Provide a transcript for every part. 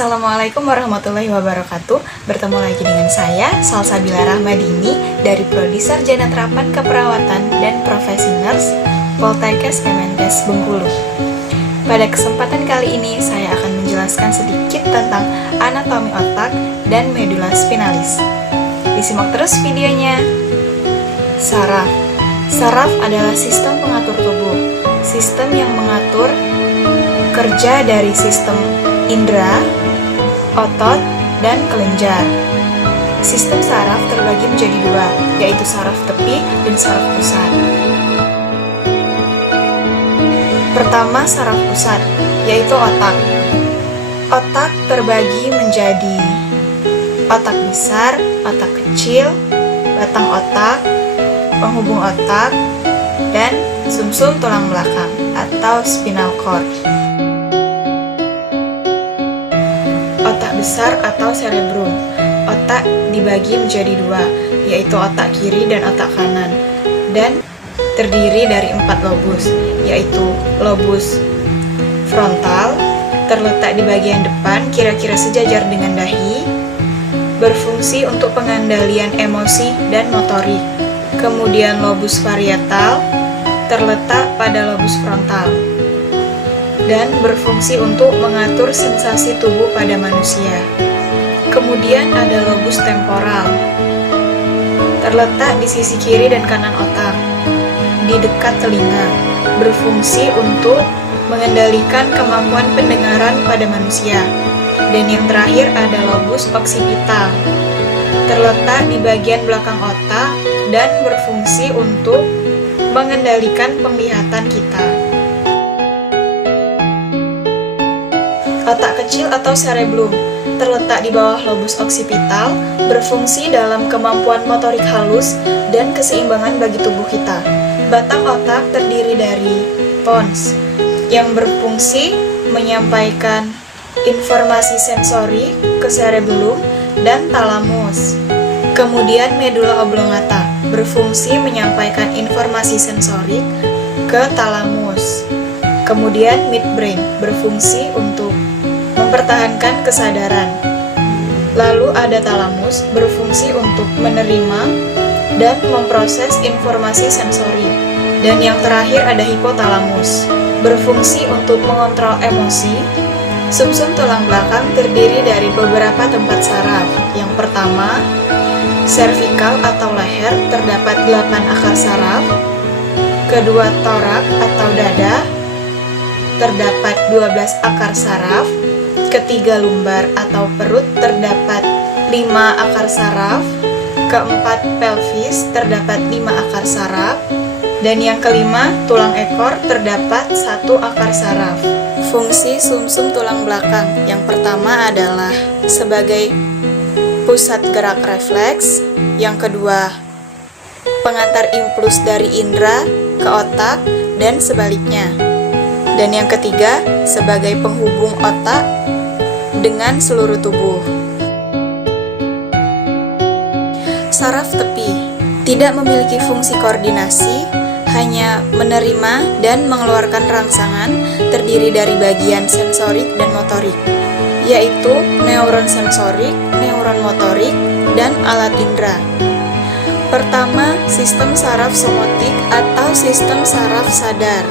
Assalamualaikum warahmatullahi wabarakatuh. Bertemu lagi dengan saya, Salsabila Rahmadini, dari Prodi Sarjana Terapan Keperawatan dan Profesi Nurse, Poltekkes Kemenkes Bengkulu. Pada kesempatan kali ini, saya akan menjelaskan sedikit tentang anatomi otak dan medula spinalis. Disimak terus videonya. Saraf. Saraf adalah sistem pengatur tubuh, sistem yang mengatur kerja dari sistem indera, otot, dan kelenjar. Sistem saraf terbagi menjadi dua, yaitu saraf tepi dan saraf pusat. Pertama, saraf pusat, yaitu otak. Otak terbagi menjadi otak besar, otak kecil, batang otak, penghubung otak, dan sumsum tulang belakang atau spinal cord. Otak besar atau cerebrum. Otak dibagi menjadi dua, yaitu otak kiri dan otak kanan, dan terdiri dari 4 lobus, yaitu lobus frontal, terletak di bagian depan kira-kira sejajar dengan dahi, berfungsi untuk pengendalian emosi dan motorik. Kemudian lobus parietal, terletak pada lobus frontal, dan berfungsi untuk mengatur sensasi tubuh pada manusia. Kemudian ada lobus temporal, terletak di sisi kiri dan kanan otak, di dekat telinga, berfungsi untuk mengendalikan kemampuan pendengaran pada manusia. Dan yang terakhir ada lobus oksipital, terletak di bagian belakang otak dan berfungsi untuk mengendalikan penglihatan kita. Otak kecil atau cerebellum terletak di bawah lobus oksipital, berfungsi dalam kemampuan motorik halus dan keseimbangan bagi tubuh kita. Batang otak terdiri dari pons yang berfungsi menyampaikan informasi sensori ke cerebellum dan talamus. Kemudian medula oblongata berfungsi menyampaikan informasi sensorik ke talamus. Kemudian midbrain berfungsi untuk mempertahankan kesadaran. Lalu ada talamus berfungsi untuk menerima dan memproses informasi sensori. Dan yang terakhir ada hipotalamus berfungsi untuk mengontrol emosi. Sumsum tulang belakang terdiri dari beberapa tempat saraf. Yang pertama, servikal atau leher terdapat 8 akar saraf. Kedua, torak atau dada terdapat 12 akar saraf. Ketiga, lumbar atau perut terdapat 5 akar saraf. Keempat, pelvis terdapat 5 akar saraf. Dan yang kelima, tulang ekor terdapat 1 akar saraf. Fungsi sumsum tulang belakang yang pertama adalah sebagai pusat gerak refleks. Yang kedua, pengantar impuls dari indera ke otak dan sebaliknya. Dan yang ketiga, sebagai penghubung otak dengan seluruh tubuh. Saraf tepi tidak memiliki fungsi koordinasi, hanya menerima dan mengeluarkan rangsangan, terdiri dari bagian sensorik dan motorik, yaitu neuron sensorik, neuron motorik, dan alat indera. Pertama, sistem saraf somatik atau sistem saraf sadar,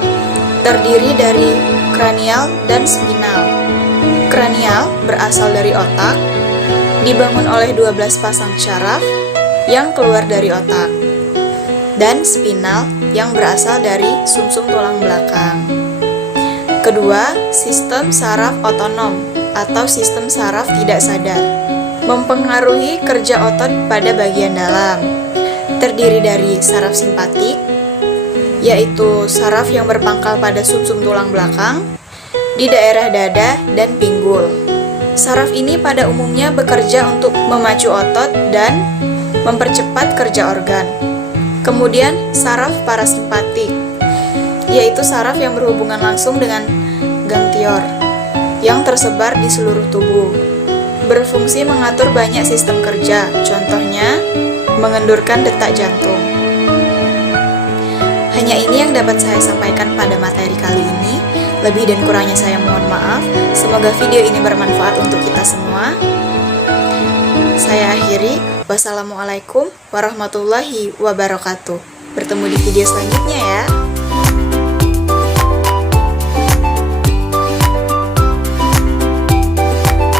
terdiri dari kranial dan spinal. Kranial berasal dari otak, dibangun oleh 12 pasang syaraf yang keluar dari otak, dan spinal yang berasal dari sumsum tulang belakang. Kedua, sistem saraf otonom atau sistem saraf tidak sadar, mempengaruhi kerja otot pada bagian dalam, terdiri dari saraf simpatik, yaitu saraf yang berpangkal pada sumsum tulang belakang, di daerah dada dan pinggul. Saraf ini pada umumnya bekerja untuk memacu otot dan mempercepat kerja organ. Kemudian saraf parasimpatik, yaitu saraf yang berhubungan langsung dengan gangtior yang tersebar di seluruh tubuh, berfungsi mengatur banyak sistem kerja, contohnya mengendurkan detak jantung. Hanya ini yang dapat saya sampaikan pada materi kali ini. Lebih dan kurangnya saya mohon maaf. Semoga video ini bermanfaat untuk kita semua. Saya akhiri. Wassalamualaikum warahmatullahi wabarakatuh. Bertemu di video selanjutnya ya.